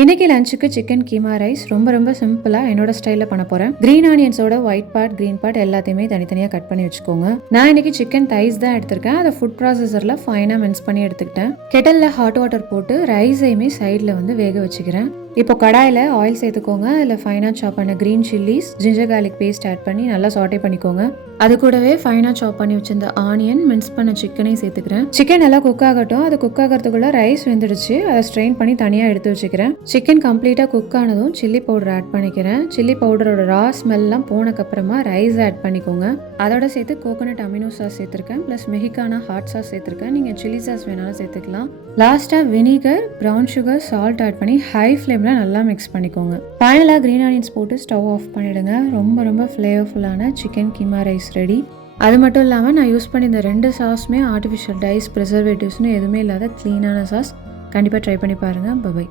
இன்னைக்கு லஞ்சுக்கு chicken keema rice ரொம்ப சிம்பிளாக என்னோட ஸ்டைலில் பண்ண போகிறேன். கிரீன் ஆனியன்ஸோட ஒயிட் பார்ட் கிரீன் பார்ட் எல்லாத்தையுமே தனித்தனியாக கட் பண்ணி வச்சுக்கோங்க. நான் இன்னைக்கு சிக்கன் தைஸ் தான் எடுத்திருக்கேன். அதை ஃபுட் ப்ராசஸரில் ஃபைனாக மின்ஸ் பண்ணி எடுத்துக்கிட்டேன். கெட்டலில் ஹாட் வாட்டர் போட்டு ரைஸையுமே சைடில் வேக வச்சுக்கிறேன். இப்போ கடாயில் ஆயில் சேர்த்துக்கோங்க. அதில் ஃபைனாக சாப் பண்ண green chillies, ginger garlic paste add பண்ணி நல்லா சாட்டே பண்ணிக்கோங்க. அது கூடவே ஃபைனாக சாப் பண்ணி வச்சிருந்த ஆனியன், மின்ஸ் பண்ண சிக்கனையும் சேர்த்துக்கிறேன். சிக்கன் நல்லா குக் ஆகட்டும். அது குக் ஆகிறதுக்குள்ள ரைஸ் வெந்துடுச்சு. அதை ஸ்ட்ரெயின் பண்ணி தனியாக எடுத்து வச்சுக்கிறேன். சிக்கன் கம்ப்ளீட்டாக குக் ஆனதும் சில்லி பவுடர் ஆட் பண்ணிக்கிறேன். சில்லி பவுடரோட ரா ஸ்மெல்லாம் போனக்கப்புறமா ரைஸ் ஆட் பண்ணிக்கோங்க. அதோட சேர்த்து கோகோனட் அமினோ சாஸ் சேர்த்துருக்கேன். ப்ளஸ் மெஹிக்கானா ஹாட் சாஸ் சேர்த்துருக்கேன். நீங்கள் சில்லி சாஸ் வேணாலும் சேர்த்துக்கலாம். லாஸ்ட்டாக vinegar, brown sugar, salt add பண்ணி ஹை ஃப்ளேமில் நல்லா மிக்ஸ் பண்ணிக்கோங்க. ஃபைனலாக க்ரீன் ஆனியன்ஸ் போட்டு ஸ்டவ் ஆஃப் பண்ணிவிடுங்க. ரொம்ப ஃப்ளேவர்ஃபுல்லான சிக்கன் கீமா ரைஸ் ரெடி. அது மட்டும் இல்லாமல் நான் யூஸ் பண்ணி இந்த 2 சாஸுமே ஆர்டிஃபிஷியல் டைஸ், ப்ரிசர்வேட்டிவ்ஸ்னு எதுவுமே இல்லாத க்ளீனான சாஸ். கண்டிப்பாக ட்ரை பண்ணி பாருங்கள். பை.